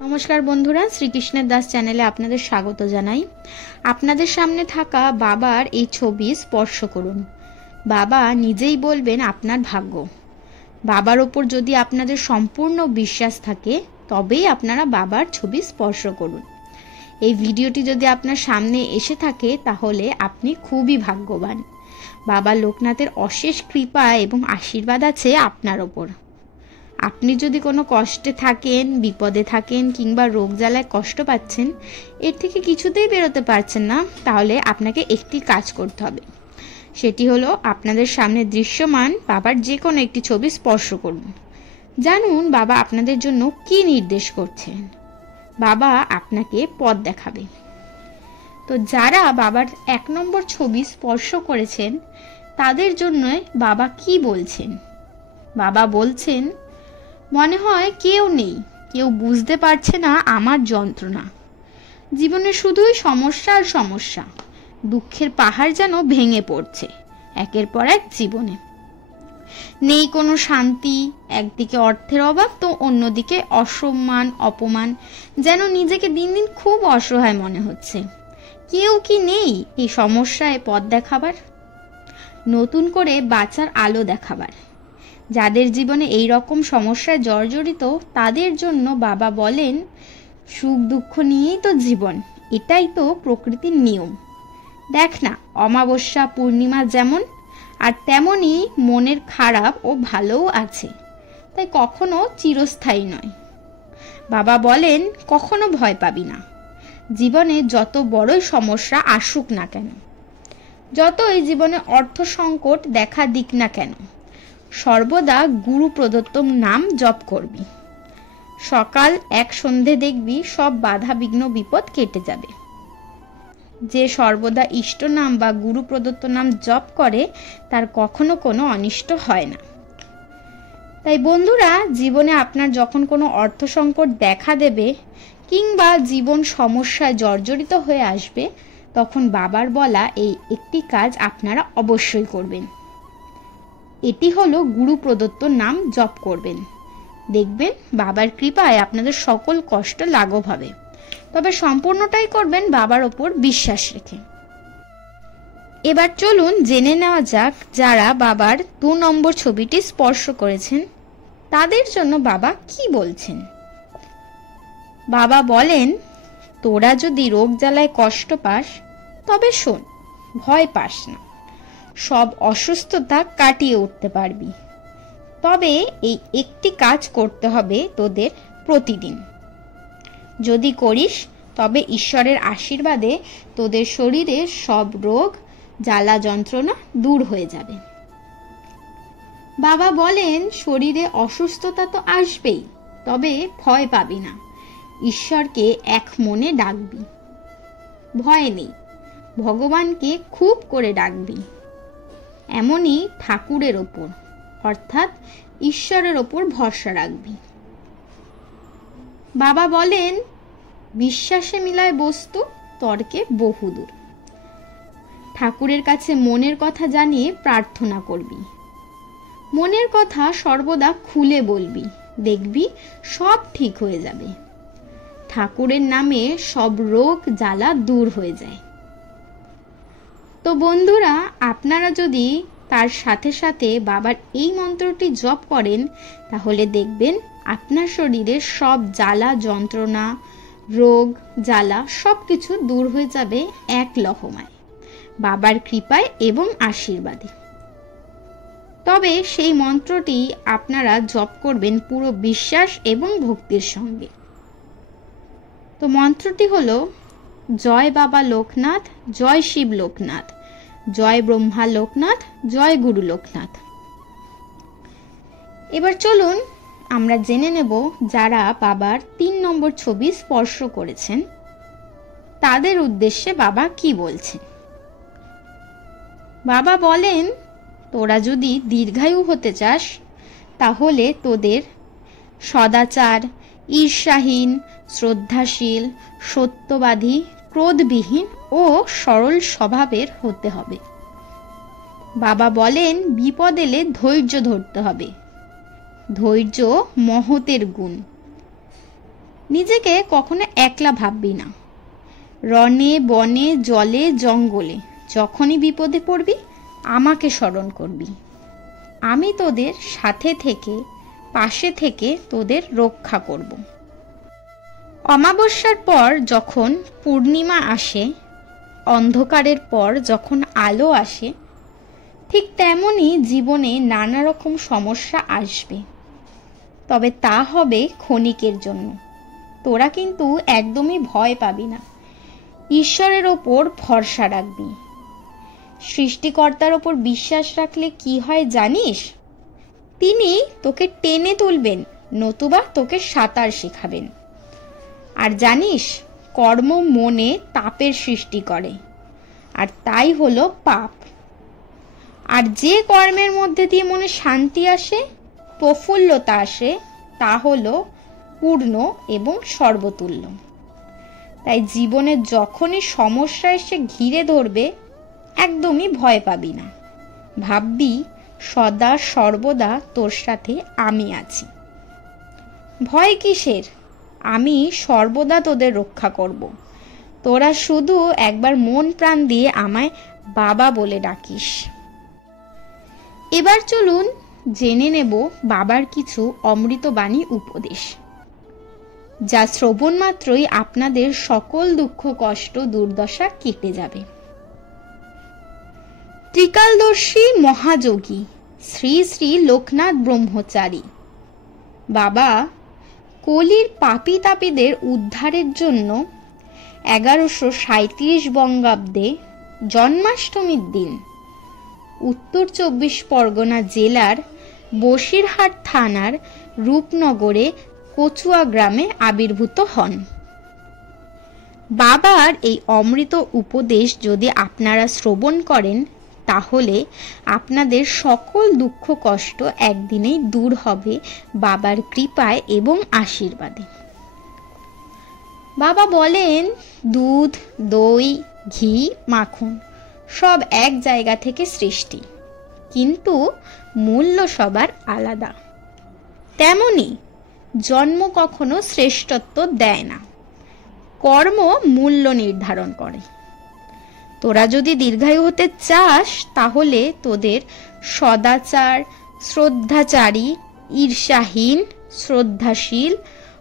नमस्कार बंधुरा श्रीकृष्णेर दास चैनेले आपनादेर स्वागत जानाई। आपनादेर सामने थाका बाबार एई छवि स्पर्श करुन। बाबा निजेई बोलबेन आपनार भाग्य। बाबार ओपर यदि आपनादेर सम्पूर्ण विश्वास थाके तबेई आपनारा बाबार छवि स्पर्श करुन। এই ভিডিওটি যদি আপনার সামনে এসে থাকে তাহলে আপনি খুবই ভাগ্যবান। বাবা লোকনাথের অশেষ কৃপা এবং আশীর্বাদ আছে আপনার ওপর। আপনি যদি কোনো কষ্টে থাকেন, বিপদে থাকেন কিংবা রোগ জ্বালায় কষ্ট পাচ্ছেন, এর থেকে কিছুতেই বেরোতে পারছেন না, তাহলে আপনাকে একটি কাজ করতে হবে। সেটি হলো আপনাদের সামনে দৃশ্যমান বাবার যে কোনো একটি ছবি স্পর্শ করুন। জানুন বাবা আপনাদের জন্য কি নির্দেশ করছেন। বাবা আপনাকে পথ দেখাবে। তো যারা বাবার 1 নম্বর ছবি স্পর্শ করেছেন তাদের জন্য বাবা কি বলছেন? বাবা বলছেন, মনে হয় কেউ নেই, কেউ বুঝতে পারছে না আমার যন্ত্রণা। জীবনে শুধুই সমস্যা আর সমস্যা। দুঃখের পাহাড় যেন ভেঙে পড়ছে একের পর এক জীবনে। নেই কোনো শান্তি, একদিকে অর্থের অভাব তো অন্যদিকে অসম্মান, অপমান, যেন নিজেকে দিন দিন খুব অসহায় মনে হচ্ছে। কেউ কি নেই এই সমস্যায় পথ দেখাবার, নতুন করে বাঁচার আলো দেখাবার? যাদের জীবনে এই রকম সমস্যায় জর্জরিত তাদের জন্য বাবা বলেন, সুখ দুঃখ নিয়েই তো জীবন, এটাই তো প্রকৃতির নিয়ম। দেখ না, অমাবস্যা পূর্ণিমা যেমন, আর তেমনি মনের খারাপ ও ভালোও আছে, তাই কখনো চিরস্থায়ী নয়। বাবা বলেন, কখনো ভয় পাবি না। জীবনে যত বড়ই সমস্যা আসুক না কেন, যতই জীবনে অর্থ সংকট দেখা দিক না কেন, সর্বদা গুরু প্রদত্ত নাম জপ করবি। সকাল এক সন্ধে দেখবি সব বাধা বিঘ্ন বিপদ কেটে যাবে। যে সর্বদা ইষ্ট নাম বা গুরু প্রদত্ত নাম জপ করে তার কখনো কোনো অনিষ্ট হয় না। তাই বন্ধুরা, জীবনে আপনার যখন কোনো অর্থ সংকট দেখা দেবে কিংবা জীবন সমস্যায় জর্জরিত হয়ে আসবে, তখন বাবার বলা এই একটি কাজ আপনারা অবশ্যই করবেন। এটি হলো গুরু প্রদত্ত নাম জপ করবেন। দেখবেন বাবার কৃপায় আপনাদের সকল কষ্ট লাঘব হবে। তবে সম্পূর্ণটাই করবেন বাবার ওপর বিশ্বাস রেখে। এবার চলুন জেনে নেওয়া যাক যারা বাবার 2 নম্বর ছবিটি স্পর্শ করেছেন তাদের জন্য বাবা কি বলছেন। বাবা বলেন, তোরা যদি রোগ জ্বালায় কষ্ট পাস তবে শোন, ভয় পাস না, সব অসুস্থতা কাটিয়ে উঠতে পারবি। তবে এই একটি কাজ করতে হবে তোদের প্রতিদিন। যদি করিস তবে ঈশ্বরের আশীর্বাদে তোদের শরীরে সব রোগ জ্বালা যন্ত্রণা দূর হয়ে যাবে। বাবা বলেন, শরীরে অসুস্থতা তো আসবেই, তবে ভয় পাবি না। ঈশ্বরকে এক মনে ডাকবি, ভয় নেই, ভগবানকে খুব করে ডাকবি। এমনই ঠাকুরের ওপর অর্থাৎ ঈশ্বরের ওপর ভরসা রাখবি। বাবা বলেন, বিশ্বাসে মিলায় বস্তু, তর্কে বহুদূর। ঠাকুরের কাছে মনের কথা জানিয়ে প্রার্থনা করবি। মনের কথা সর্বদা খুলে বলবি, দেখবি সব ঠিক হয়ে যাবে। ঠাকুরের নামে সব রোগ জ্বালা দূর হয়ে যায়। তো বন্ধুরা, আপনারা যদি তার সাথে সাথে বাবার এই মন্ত্রটি জপ করেন তাহলে দেখবেন আপনার শরীরে সব জ্বালা যন্ত্রণা, রোগ জ্বালা সবকিছু দূর হয়ে যাবে এক লহমায়, বাবার কৃপায় এবং আশীর্বাদে। তবে সেই মন্ত্রটি আপনারা জপ করবেন পুরো বিশ্বাস এবং ভক্তির সঙ্গে। তো মন্ত্রটি হলো, জয় বাবা লোকনাথ, জয় শিব লোকনাথ, জয় ব্রহ্মা লোকনাথ, জয় গুরু লোকনাথ। এবার চলুন আমরা জেনে নেব যারা বাবার 3 নম্বর ছবি স্পর্শ করেছেন তাদের উদ্দেশ্যে বাবা কি বলছেন। বাবা বলেন, তোরা যদি দীর্ঘায়ু হতে চাস তাহলে তোদের সদাচার, ঈর্ষাহীন, শ্রদ্ধাশীল, সত্যবাদী, ক্রোধবিহীন ও সরল স্বভাবের হতে হবে। বাবা বলেন, বিপদ এলে ধৈর্য ধরতে হবে। ধৈর্য মহতের গুণ। নিজেকে কখনো একলা ভাববি না। রণে বনে জলে জঙ্গলে যখনই বিপদে পড়বি আমাকে স্মরণ করবি। আমি তোদের সাথে থেকে পাশে থেকে তোদের রক্ষা করব। অমাবস্যার পর যখন পূর্ণিমা আসে, অন্ধকারের পর যখন আলো আসে, ঠিক তেমনই জীবনে নানা রকম সমস্যা আসবে, তবে তা হবে ক্ষণিকের জন্য। তোরা কিন্তু একদমই ভয় পাবি না। ঈশ্বরের ওপর ভরসা রাখবি। সৃষ্টিকর্তার ওপর বিশ্বাস রাখলে কি হয় জানিস? তিনি তোকে টেনে তুলবেন, নতুবা তোকে সাঁতার শেখাবেন। আর জানিস, কর্ম মনে তাপের সৃষ্টি করে, আর তাই হলো পাপ। আর যে কর্মের মধ্যে দিয়ে মনে শান্তি আসে, প্রফুল্লতা আসে, তা হলো পূর্ণ এবং সর্বতুল্য। তাই জীবনে যখনই সমস্যা এসে ঘিরে ধরবে একদমই ভয় পাবি না। ভাববি সদা সর্বদা তোর সাথে আমি আছি। ভয় কিসের? আমি সর্বদা তোদের রক্ষা করব। তোরা শুধু একবার মন প্রাণ দিয়ে আমায় বাবা বলে ডাকিস। এবার চলুন জেনে নেব বাবার কিছু অমৃতবাণী উপদেশ, যা শ্রবণ মাত্রই আপনাদের সকল দুঃখ কষ্ট দুর্দশা কেটে যাবে। ত্রিকালদর্শী মহাযোগী শ্রী শ্রী লোকনাথ ব্রহ্মচারী বাবা কলির পাপী তাপীদের উদ্ধারের জন্য 1137 বঙ্গাব্দে জন্মাষ্টমীর দিন উত্তর 24 পরগনা জেলার বসিরহাট থানার রূপনগরে কচুয়া গ্রামে আবির্ভূত হন। বাবার এই অমৃত উপদেশ যদি আপনারা শ্রবণ করেন, তাহলে আপনাদের সকল দুঃখ কষ্ট একদিনেই দূর হবে বাবার কৃপায় এবং আশীর্বাদে। বাবা বলেন, দুধ, দই, ঘি, মাখন সব এক জায়গা থেকে সৃষ্টি, কিন্তু মূল্য সবার আলাদা। তেমনি জন্ম কখনো শ্রেষ্ঠত্ব দেয় না, কর্ম মূল্য নির্ধারণ করে। তোরা যদি দীর্ঘায়ু হতে চাস, তাহলে তোদের সদাচার, শ্রদ্ধাচারী, ঈর্ষাহীন, শ্রদ্ধাশীল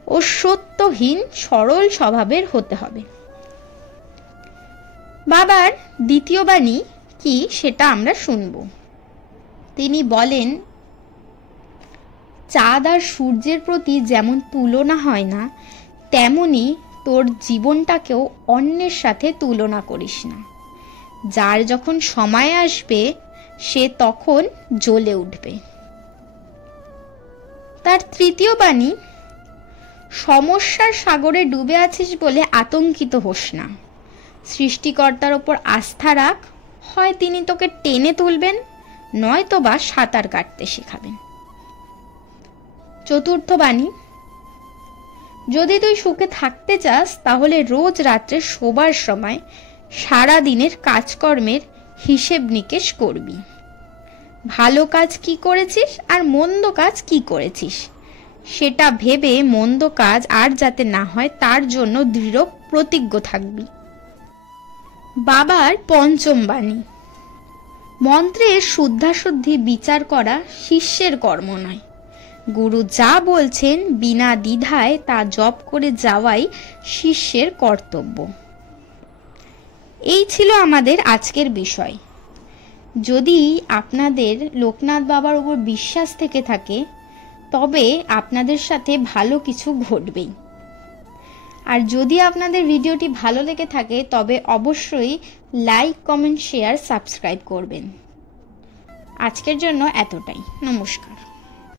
ও সত্যহীন সরল স্বভাবের হতে হবে। বাবার দ্বিতীয় বাণী কি সেটা আমরা শুনব। তিনি বলেন, চাঁদ আর সূর্যের প্রতি যেমন তুলনা হয় না, তেমনি তোর জীবনটাকেও অন্যের সাথে তুলনা করিস না। যার যখন সময় আসবে সে তখন জ্বলে উঠবে। তার তৃতীয় বাণী, সমস্যার সাগরে ডুবে আছিস বলে আতঙ্কিত হোস না। সৃষ্টিকর্তার ওপর আস্থা রাখ, হয় তিনি তোকে টেনে তুলবেন, নয়তো বা সাঁতার কাটতে শেখাবেন। চতুর্থ বাণী, যদি তুই সুখে থাকতে চাস, তাহলে রোজ রাত্রে শোবার সময় সারা দিনের কাজকর্মের হিসেব নিকেশ করবি। ভালো কাজ কি করেছিস আর মন্দ কাজ কি করেছিস সেটা ভেবে মন্দ কাজ আর যাতে না হয় তার জন্য দৃঢ় প্রতিজ্ঞ থাকবি। বাবার পঞ্চম বাণী, মন্ত্রের শুদ্ধাশুদ্ধি বিচার করা শিষ্যের কর্ম নয়। গুরু যা বলছেন বিনা দ্বিধায় তা জপ করে যাওয়াই শিষ্যের কর্তব্য। এই ছিল আমাদের আজকের বিষয়। যদি আপনাদের লোকনাথ বাবার উপর বিশ্বাস থেকে থাকে, তবে আপনাদের সাথে ভালো কিছু ঘটবেই। আর যদি আপনাদের ভিডিওটি ভালো লেগে থাকে, তবে অবশ্যই লাইক, কমেন্ট, শেয়ার, সাবস্ক্রাইব করবেন। আজকের জন্য এতটাই। নমস্কার।